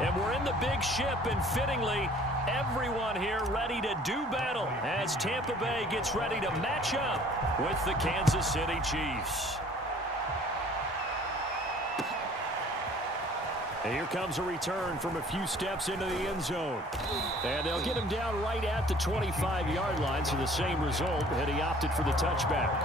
And we're in the big ship, and fittingly, everyone here ready to do battle as Tampa Bay gets ready to match up with the Kansas City Chiefs. And here comes a return from a few steps into the end zone. And they'll get him down right at the 25-yard line, so the same result, and he opted for the touchback.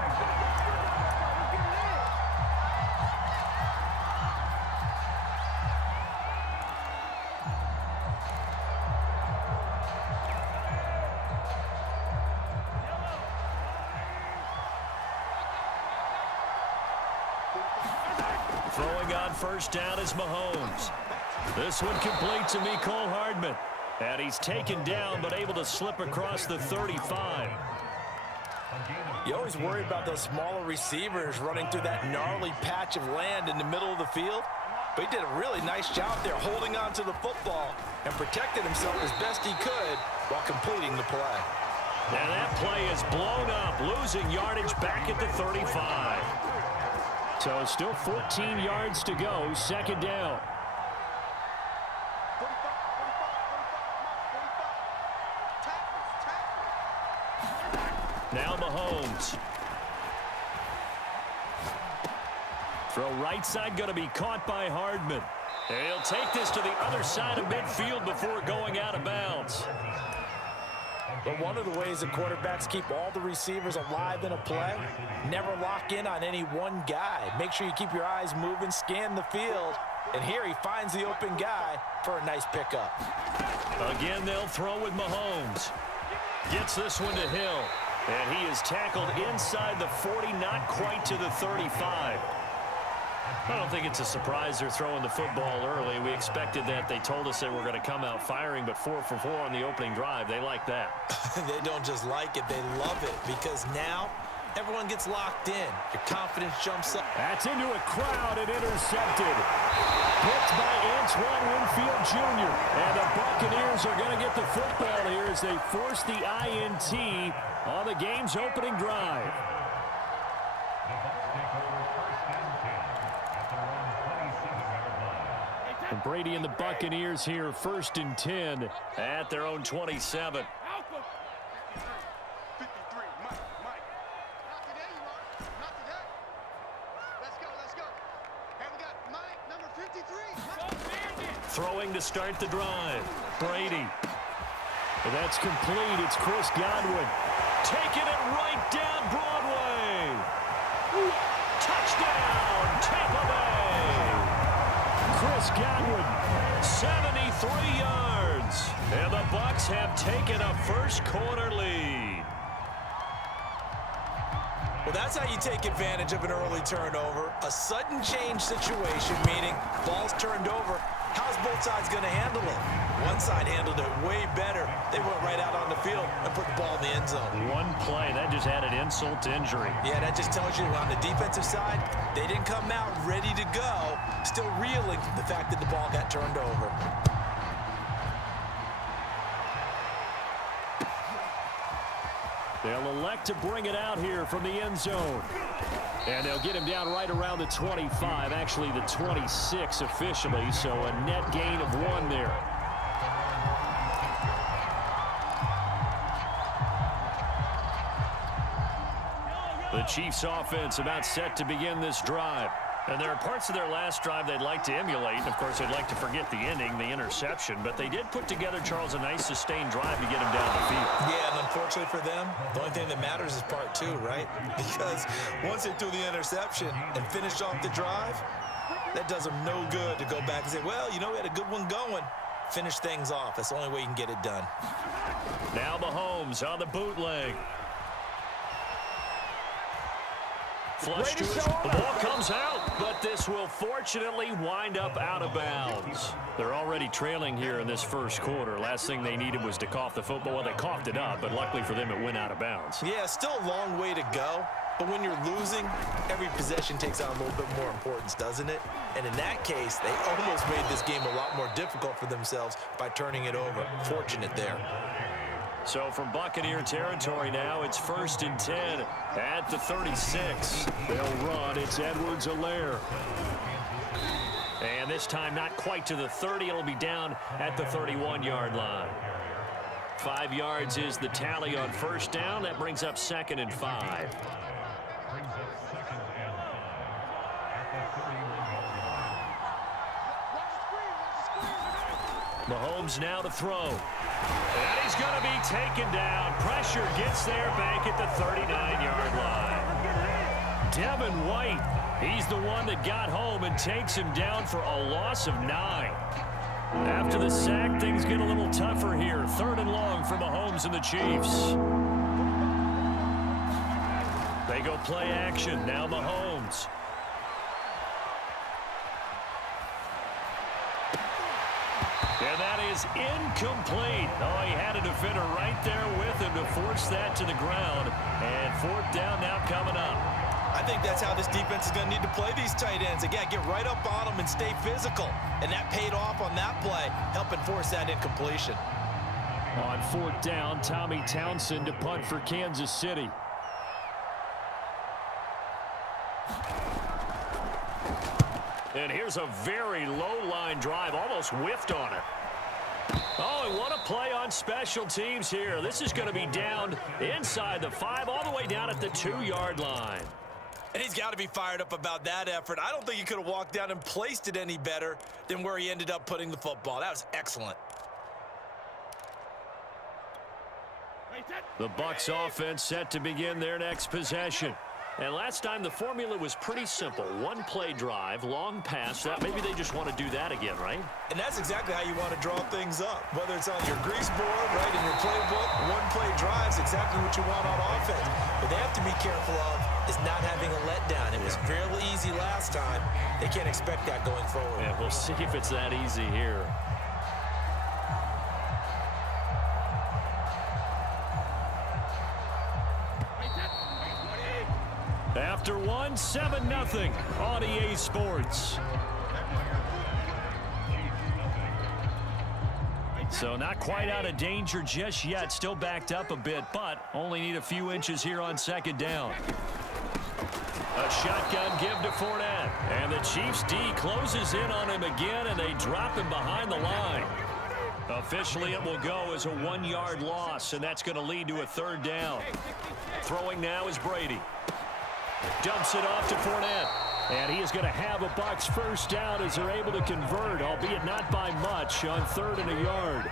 Throwing on first down is Mahomes. This one complete to Mecole Hardman. And he's taken down but able to slip across the 35. You always worry about those smaller receivers running through that gnarly patch of land in the middle of the field. But he did a really nice job there holding on to the football and protected himself as best he could while completing the play. And that play is blown up, losing yardage back at the 35. So still 14 yards to go, second down. Now Mahomes. Throw right side, going to be caught by Hardman. And he'll take this to the other side of midfield before going out of bounds. But one of the ways that quarterbacks keep all the receivers alive in a play, never lock in on any one guy. Make sure you keep your eyes moving, scan the field. And here he finds the open guy for a nice pickup. Again, they'll throw with Mahomes. Gets this one to Hill. And he is tackled inside the 40, not quite to the 35. I don't think it's a surprise they're throwing the football early. We expected that. They told us they were going to come out firing, but 4 for 4 on the opening drive. They like that. They don't just like it, they love it, because now everyone gets locked in. Your confidence jumps up. That's into a crowd and intercepted. Picked by Antoine Winfield Jr. And the Buccaneers are going to get the football here as they force the INT on the game's opening drive. And Brady and the Buccaneers here, 1st and 10 at their own 27. Throwing to start the drive. Brady. And that's complete. It's Chris Godwin. Taking it right down Broadway. Touchdown, Tampa Bay. Chris Godwin, 73 yards. And the Bucs have taken a first quarter lead. Well, that's how you take advantage of an early turnover. A sudden change situation, meaning ball's turned over. How's both sides going to handle it? One side handled it way better. They went right out on the field and put the ball in the end zone. One play, that just added insult to injury. Yeah, that just tells you on the defensive side, they didn't come out ready to go, still reeling from the fact that the ball got turned over. They'll elect to bring it out here from the end zone. And they'll get him down right around the 25, actually the 26 officially, so a net gain of 1 there. The Chiefs offense about set to begin this drive. And there are parts of their last drive they'd like to emulate. Of course, they'd like to forget the ending, the interception. But they did put together, Charles, a nice sustained drive to get him down the field. Yeah, and unfortunately for them, the only thing that matters is part 2, right? Because once they threw the interception and finished off the drive, that does them no good to go back and say, well, you know, we had a good one going. Finish things off. That's the only way you can get it done. Now Mahomes on the bootleg. Flush to his, the ball comes out, but this will fortunately wind up out of bounds. They're already trailing here in this first quarter. Last thing they needed was to cough the football. Well, they coughed it up, but luckily for them, it went out of bounds. Yeah, still a long way to go, but when you're losing, every possession takes on a little bit more importance, doesn't it? And in that case, they almost made this game a lot more difficult for themselves by turning it over. Fortunate there. So from Buccaneer territory now, it's 1st and 10 at the 36. They'll run. It's Edwards-Helaire. And this time not quite to the 30. It'll be down at the 31-yard line. 5 yards is the tally on first down. That brings up 2nd and 5. Mahomes now to throw. And he's going to be taken down. Pressure gets there back at the 39-yard line. Devin White, he's the one that got home and takes him down for a loss of 9. After the sack, things get a little tougher here. 3rd and long for Mahomes and the Chiefs. They go play action. Now Mahomes. And that is incomplete. Oh, he had a defender right there with him to force that to the ground. And 4th down now coming up. I think that's how this defense is going to need to play these tight ends. Again, get right up on them and stay physical. And that paid off on that play, helping force that incompletion. On 4th down, Tommy Townsend to punt for Kansas City. And here's a very low-line drive, almost whiffed on it. Oh, and what a play on special teams here. This is going to be down inside the 5, all the way down at the 2-yard line. And he's got to be fired up about that effort. I don't think he could have walked down and placed it any better than where he ended up putting the football. That was excellent. The Bucs offense set to begin their next possession. And last time the formula was pretty simple. 1-play drive, long pass. Maybe they just want to do that again, right? And that's exactly how you want to draw things up. Whether it's on your grease board, right, in your playbook, 1-play drives, exactly what you want on offense. What they have to be careful of is not having a letdown. It was fairly easy last time. They can't expect that going forward. Yeah, we'll see if it's that easy here. After 7-0 on EA Sports. So not quite out of danger just yet. Still backed up a bit, but only need a few inches here on 2nd down. A shotgun give to Fournette. And the Chiefs D closes in on him again, and they drop him behind the line. Officially, it will go as a 1-yard loss, and that's going to lead to a 3rd down. Throwing now is Brady. Dumps it off to Fournette. And he is going to have a Bucs first down as they're able to convert, albeit not by much, on 3rd and a yard.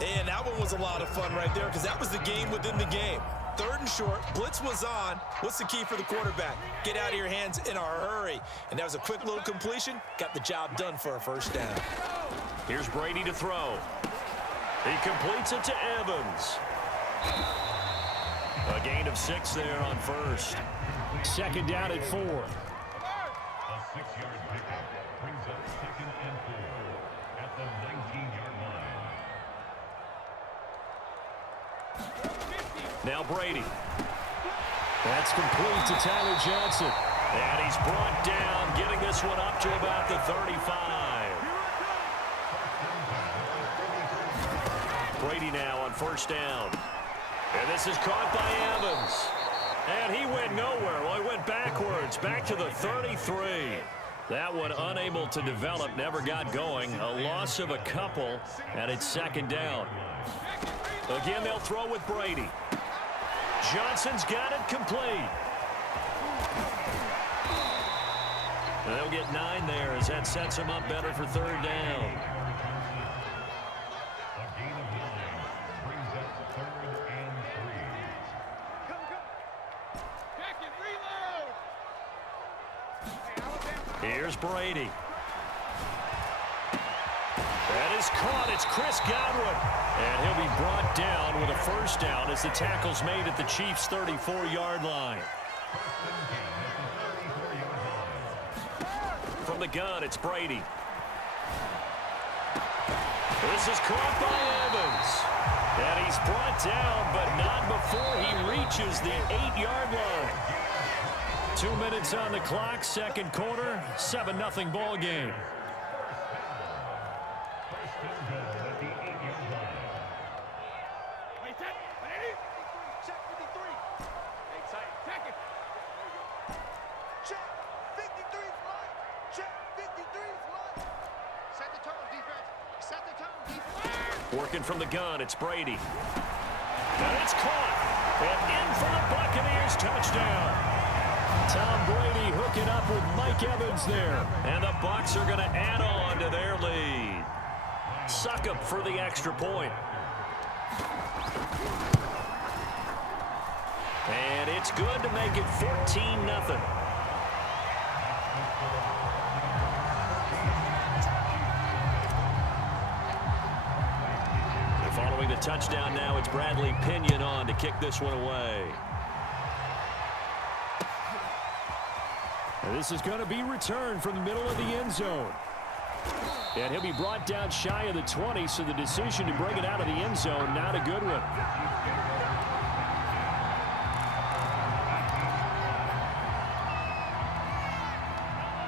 And that one was a lot of fun right there because that was the game within the game. 3rd and short, blitz was on. What's the key for the quarterback? Get out of your hands in a hurry. And that was a quick little completion. Got the job done for a first down. Here's Brady to throw. He completes it to Evans. A gain of 6 there on 1st. 2nd down at 4. A 6-yard pickup brings up 2nd and 4 at the 19-yard line. Now Brady. That's complete to Tyler Johnson. And he's brought down, getting this one up to about the 35. Brady now on 1st down. And this is caught by Evans. And he went nowhere. Well, he went backwards, back to the 33. That one unable to develop, never got going. A loss of a couple, and it's 2nd down. Again, they'll throw with Brady. Johnson's got it complete. And they'll get 9 there as that sets him up better for 3rd down. Here's Brady. That is caught. It's Chris Godwin. And he'll be brought down with a first down as the tackle's made at the Chiefs' 34-yard line. From the gun, it's Brady. This is caught by Evans. And he's brought down, but not before he reaches the 8-yard line. 2 minutes on the clock, 2nd quarter, 7-0 ball game. Check 53's line. Working from the gun, it's Brady. And it's caught. And in for the Buccaneers touchdown. Tom Brady hooking up with Mike Evans there. And the Bucs are going to add on to their lead. Suck up for the extra point. And it's good to make it 14-0. Following the touchdown now, it's Bradley Pinion on to kick this one away. And this is going to be returned from the middle of the end zone. And he'll be brought down shy of the 20, so the decision to bring it out of the end zone, not a good one.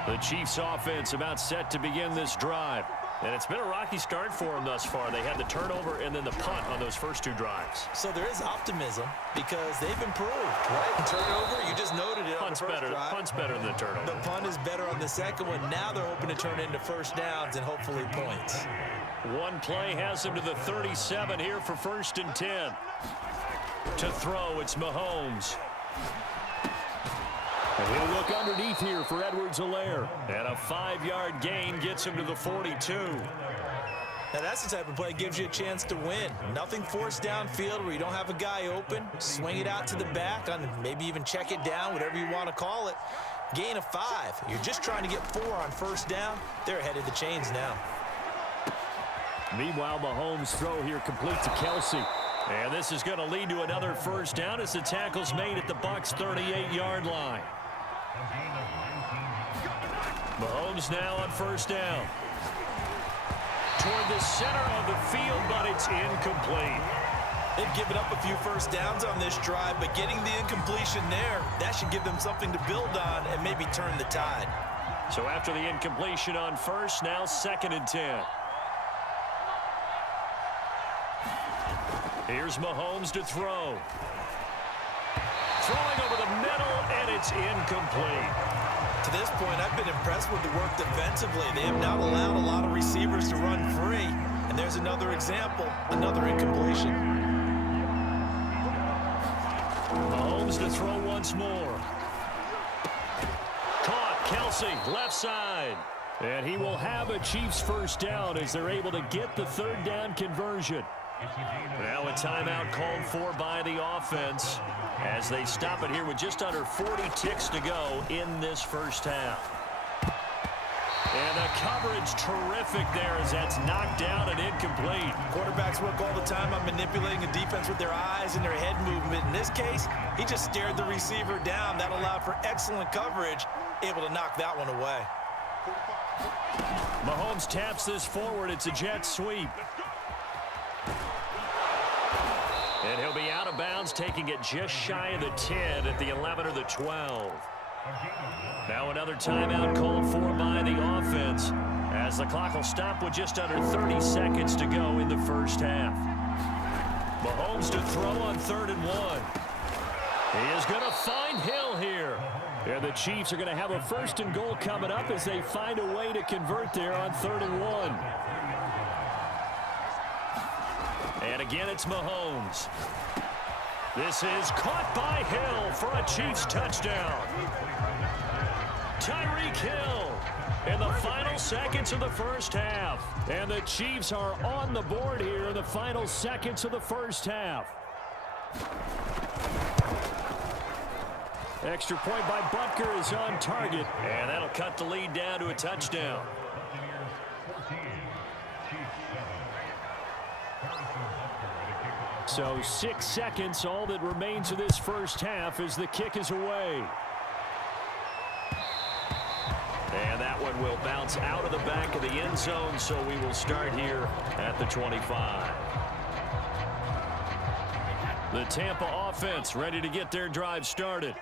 The Chiefs offense about set to begin this drive. And it's been a rocky start for them thus far. They had the turnover and then the punt on those first two drives. So there is optimism because they've improved, right? Turnover, you just noted it on the first drive. Punt's better than the turnover. The punt is better on the second one. Now they're hoping to turn into first downs and hopefully points. One play has them to the 37 here for 1st and 10. To throw, it's Mahomes. And he'll look underneath here for Edwards-Helaire. And a 5-yard gain gets him to the 42. Now that's the type of play that gives you a chance to win. Nothing forced downfield where you don't have a guy open. Swing it out to the back, on maybe even check it down, whatever you want to call it. Gain of 5. You're just trying to get 4 on first down. They're ahead of the chains now. Meanwhile, Mahomes' throw here complete to Kelsey. And this is going to lead to another first down as the tackle's made at the Bucs' 38-yard line. Mahomes now on first down. Toward the center of the field, but it's incomplete. They've given up a few first downs on this drive, but getting the incompletion there, that should give them something to build on and maybe turn the tide. So after the incompletion on first, now 2nd and 10. Here's Mahomes to throw. Throwing over the middle, and it's incomplete. To this point, I've been impressed with the work defensively. They have not allowed a lot of receivers to run free. And there's another example, another incompletion. Mahomes to throw once more. Caught, Kelsey, left side. And he will have a Chiefs first down as they're able to get the 3rd down conversion. Now a timeout called for by the offense as they stop it here with just under 40 ticks to go in this first half. And the coverage terrific there as that's knocked down and incomplete. Quarterbacks work all the time on manipulating a defense with their eyes and their head movement. In this case, he just stared the receiver down. That allowed for excellent coverage, able to knock that one away. Mahomes taps this forward. It's a jet sweep. And he'll be out of bounds, taking it just shy of the 10 at the 11 or the 12. Now another timeout called for by the offense as the clock will stop with just under 30 seconds to go in the first half. Mahomes to throw on 3rd and 1. He is going to find Hill here. And the Chiefs are going to have a 1st and goal coming up as they find a way to convert there on 3rd and 1. And again, it's Mahomes. This is caught by Hill for a Chiefs touchdown. Tyreek Hill in the final seconds of the first half. And the Chiefs are on the board here in the final seconds of the first half. Extra point by Butker is on target. And that'll cut the lead down to a touchdown. So 6 seconds, all that remains of this first half as the kick is away. And that one will bounce out of the back of the end zone, so we will start here at the 25. The Tampa offense ready to get their drive started.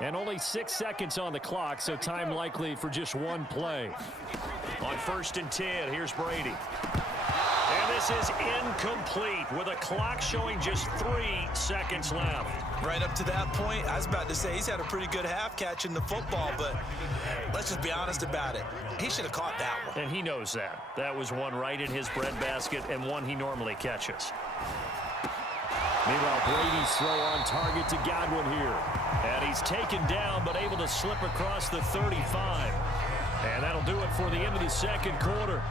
And only 6 seconds on the clock, so time likely for just one play. On 1st and 10, here's Brady. And And this is incomplete with a clock showing just 3 seconds left. Right up to that point, I was about to say he's had a pretty good half catching the football, but let's just be honest about it. He should have caught that one. And he knows that. That was one right in his breadbasket and one he normally catches. Meanwhile, Brady's throw on target to Godwin here. And he's taken down but able to slip across the 35. And that'll do it for the end of the second quarter.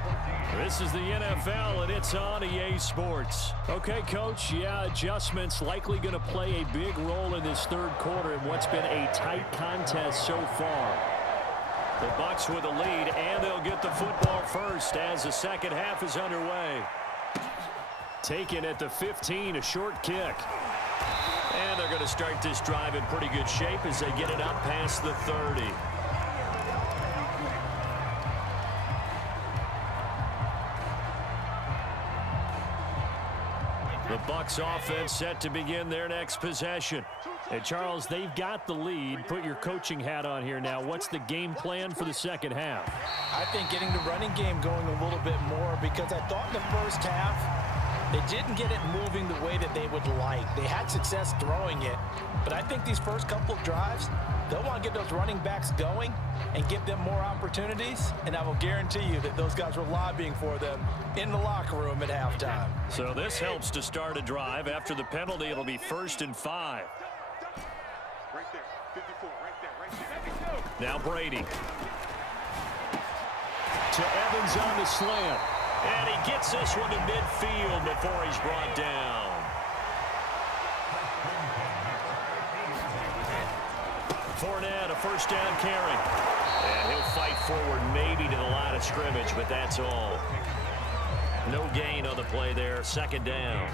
This is the NFL, and it's on EA Sports. Okay, Coach, yeah, adjustments likely going to play a big role in this third quarter in what's been a tight contest so far. The Bucs with the lead, and they'll get the football first as the second half is underway. Taken at the 15, a short kick. And they're going to start this drive in pretty good shape as they get it up past the 30. The Bucs offense set to begin their next possession. And Charles, they've got the lead. Put your coaching hat on here now. What's the game plan for the second half? I think getting the running game going a little bit more, because I thought in the first half they didn't get it moving the way that they would like. They had success throwing it, but I think these first couple of drives, they'll want to get those running backs going and give them more opportunities, and I will guarantee you that those guys were lobbying for them in the locker room at halftime. So this helps to start a drive. After the penalty, it'll be 1st and 5. Right there, 54, right there. Now Brady. To Evans on the slant. And he gets this one to midfield before he's brought down. Fournette, a first down carry. And he'll fight forward maybe to the line of scrimmage, but that's all. No gain on the play there, second down.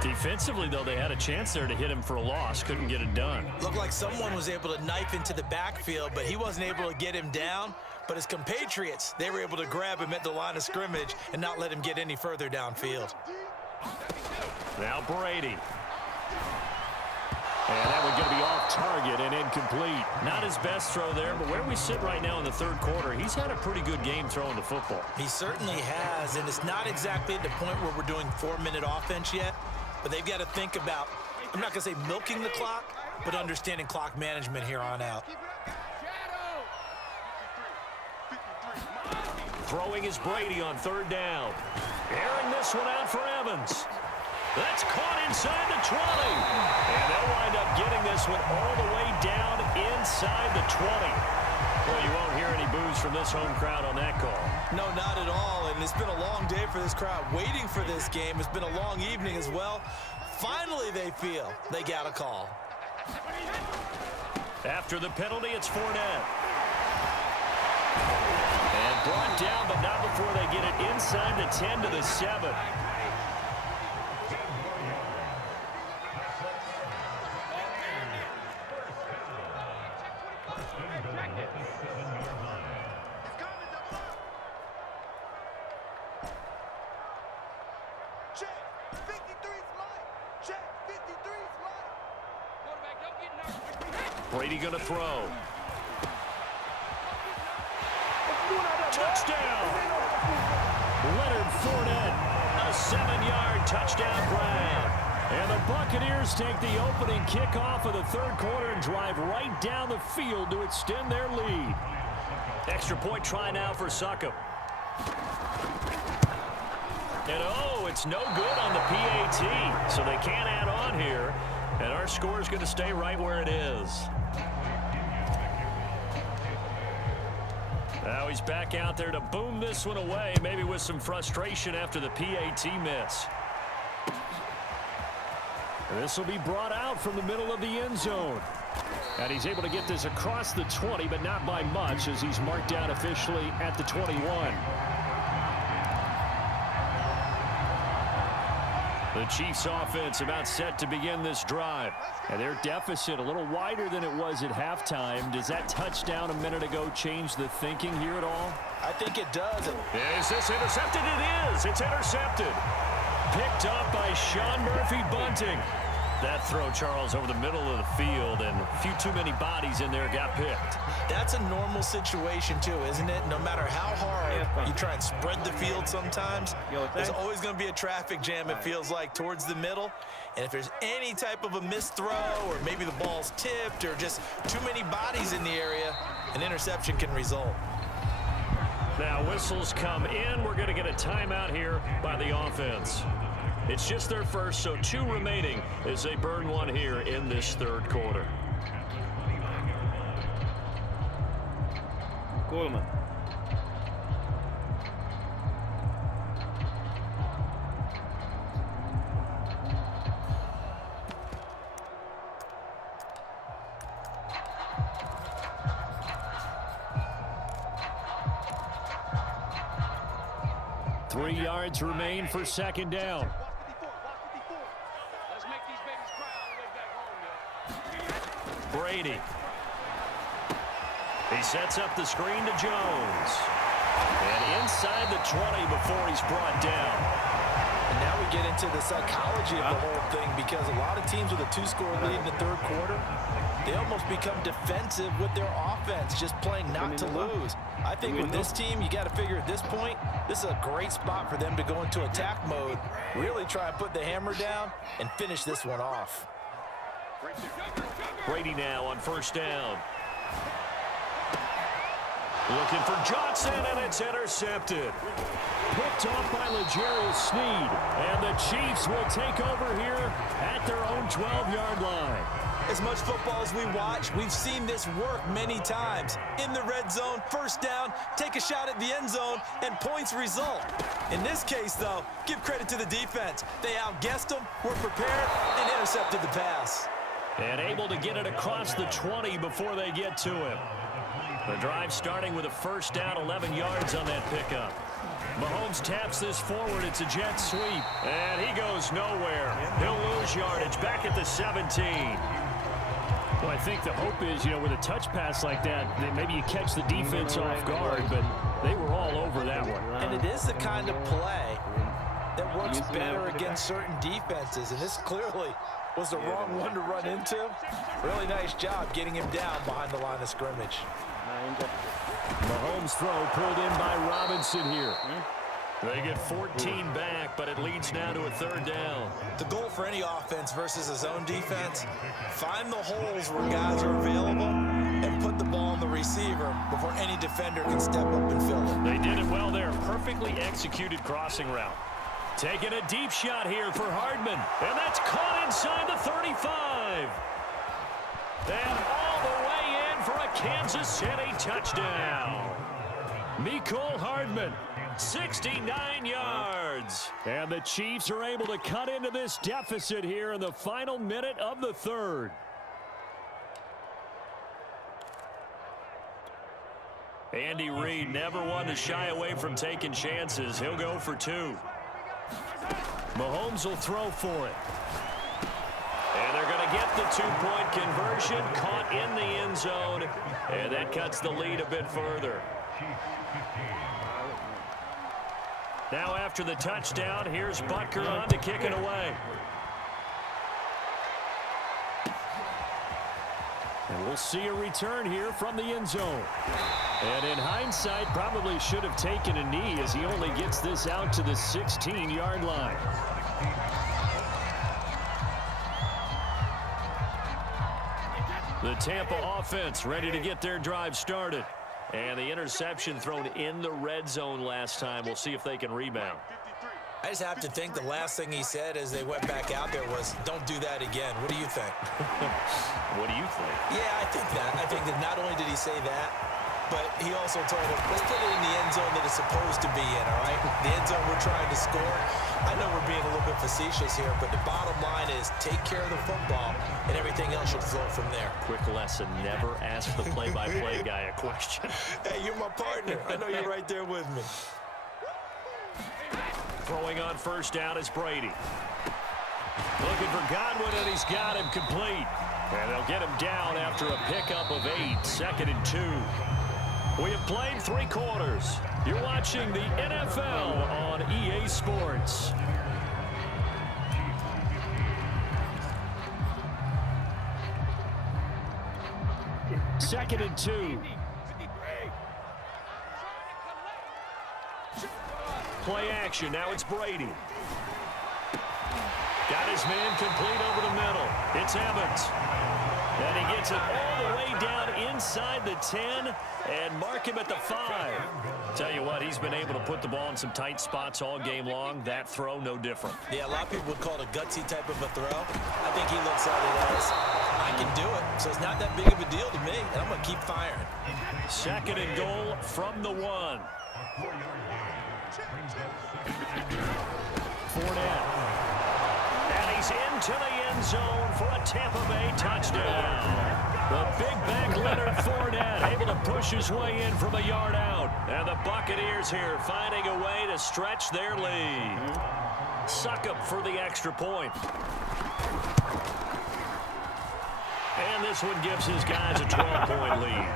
Defensively, though, they had a chance there to hit him for a loss. Couldn't get it done. Looked like someone was able to knife into the backfield, but he wasn't able to get him down. But his compatriots, they were able to grab him at the line of scrimmage and not let him get any further downfield. Now Brady. And that one's going to be off target and incomplete. Not his best throw there, but where we sit right now in the third quarter, he's had a pretty good game throwing the football. He certainly has, and it's not exactly at the point where we're doing 4-minute offense yet, but they've got to think about, I'm not going to say milking the clock, but understanding clock management here on out. Throwing is Brady on third down. Airing this one out for Evans. That's caught inside the 20. And they'll wind up getting this one all the way down inside the 20. Well, you won't hear any boos from this home crowd on that call. No, not at all. And it's been a long day for this crowd waiting for this game. It's been a long evening as well. Finally, they feel they got a call. After the penalty, it's Fournette. And brought down, but not before they get it inside the 10 to the 7. Brady going to throw. Touchdown! Leonard Fournette, a 7-yard touchdown grab. And the Buccaneers take the opening kickoff of the third quarter and drive right down the field to extend their lead. Extra point try now for Succop. And oh, it's no good on the PAT, so they can't add on here. And our score is going to stay right where it is. Now he's back out there to boom this one away, maybe with some frustration after the PAT miss. This will be brought out from the middle of the end zone. And he's able to get this across the 20, but not by much, as he's marked out officially at the 21. The Chiefs offense about set to begin this drive. And their deficit a little wider than it was at halftime. Does that touchdown a minute ago change the thinking here at all? I think it does. Is this intercepted? It is. It's intercepted. Picked up by Sean Murphy-Bunting. That throw, Charles, over the middle of the field, and a few too many bodies in there got picked. That's a normal situation, too, isn't it? No matter how hard you try and spread the field sometimes, there's always going to be a traffic jam, it feels like, towards the middle. And if there's any type of a missed throw, or maybe the ball's tipped, or just too many bodies in the area, an interception can result. Now whistles come in. We're going to get a timeout here by the offense. It's just their first, so 2 remaining as they burn one here in this third quarter. Coleman. Three yards remain for second down. Let's make these babies cry all the way back home, yo. Brady. He sets up the screen to Jones. And inside the 20 before he's brought down. And now we get into the psychology of the whole thing, because a lot of teams with a 2-score lead in the third quarter, they almost become defensive with their offense, just playing not to lose. I think with this team, you got to figure at this point, this is a great spot for them to go into attack mode, really try and put the hammer down and finish this one off. Brady now on first down. Looking for Johnson, and it's intercepted. Picked off by L'Jarius Sneed, and the Chiefs will take over here at their own 12-yard line. As much football as we watch, we've seen this work many times. In the red zone, first down, take a shot at the end zone, and points result. In this case, though, give credit to the defense. They outguessed them, were prepared, and intercepted the pass. And able to get it across the 20 before they get to him. The drive starting with a first down, 11 yards on that pickup. Mahomes taps this forward. It's a jet sweep, and he goes nowhere. He'll lose yardage back at the 17. Well, I think the hope is, with a touch pass like that maybe you catch the defense off guard, but they were all over that one. And it is the kind of play that works better against certain defenses, and this clearly was the wrong one to run into. Really nice job getting him down behind the line of scrimmage. Mahomes' throw pulled in by Robinson here. They get 14 back, but it leads now to a third down. The goal for any offense versus a zone defense, find the holes where guys are available and put the ball on the receiver before any defender can step up and fill it. They did it well there. Perfectly executed crossing route. Taking a deep shot here for Hardman, and that's caught inside the 35. And all the way in for a Kansas City touchdown. Mecole Hardman, 69 yards. And the Chiefs are able to cut into this deficit here in the final minute of the third. Andy Reid never one to shy away from taking chances. He'll go for 2. Mahomes will throw for it. And they're going to get the 2-point conversion, caught in the end zone, and that cuts the lead a bit further. Now after the touchdown, here's Butker on to kick it away. And we'll see a return here from the end zone. And in hindsight, probably should have taken a knee as he only gets this out to the 16-yard line. The Tampa offense ready to get their drive started. And the interception thrown in the red zone last time. We'll see if they can rebound. I just have to think the last thing he said as they went back out there was, don't do that again. What do you think? What do you think? Yeah, I think that. I think that not only did he say that, but he also told him, let's put it in the end zone that it's supposed to be in, all right? The end zone we're trying to score. I know we're being a little bit facetious here, but the bottom line is take care of the football, and everything else should flow from there. Quick lesson, never ask the play-by-play guy a question. Hey, you're my partner. I know you're right there with me. Throwing on first down is Brady. Looking for Godwin, and he's got him complete. And they'll get him down after a pickup of 8, 2nd and 2. We have played 3 quarters. You're watching the NFL on EA Sports. 2nd and 2. Play action. Now it's Brady. Got his man complete over the middle. It's Evans. And he gets it all the way down inside the 10 and mark him at the 5. Tell you what, he's been able to put the ball in some tight spots all game long. That throw, no different. Yeah, a lot of people would call it a gutsy type of a throw. I think he looks at it as, I can do it. So it's not that big of a deal to me, and I'm going to keep firing. 2nd and goal from the 1. Fournette. And he's into the end zone for a Tampa Bay touchdown. The big back Leonard Fournette able to push his way in from a yard out. And the Buccaneers here finding a way to stretch their lead. Succop for the extra point. And this one gives his guys a 12-point lead.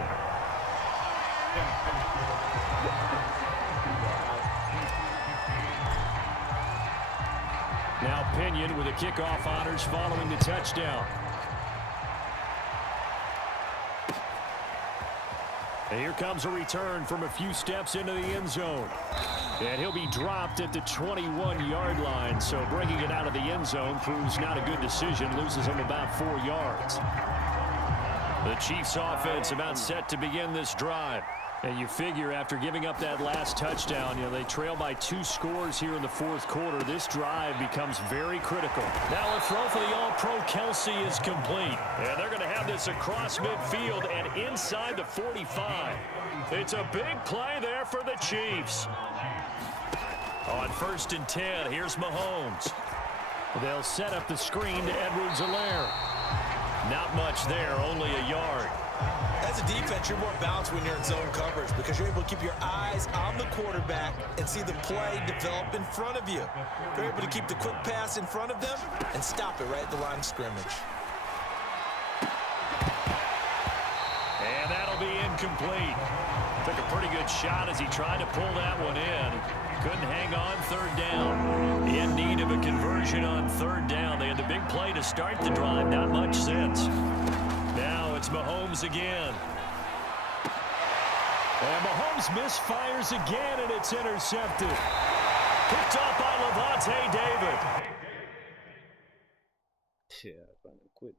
Now Pinion with the kickoff honors following the touchdown. And here comes a return from a few steps into the end zone. And he'll be dropped at the 21-yard line. So bringing it out of the end zone proves not a good decision. Loses him about 4 yards. The Chiefs offense about set to begin this drive. And you figure after giving up that last touchdown, they trail by 2 scores here in the 4th quarter. This drive becomes very critical. Now a throw for the All-Pro Kelsey is complete. And they're going to have this across midfield and inside the 45. It's a big play there for the Chiefs. On 1st and 10, here's Mahomes. They'll set up the screen to Edwards-Helaire. Not much there, only a yard. As a defense, you're more balanced when you're in zone coverage because you're able to keep your eyes on the quarterback and see the play develop in front of you. You're able to keep the quick pass in front of them and stop it right at the line of scrimmage. And that'll be incomplete. Took a pretty good shot as he tried to pull that one in. Couldn't hang on 3rd down. In need of a conversion on 3rd down. They had the big play to start the drive. Not much since. Now it's Mahomes again. And Mahomes misfires again, and it's intercepted. Picked off by Levante David. Yeah, I'm gonna quit.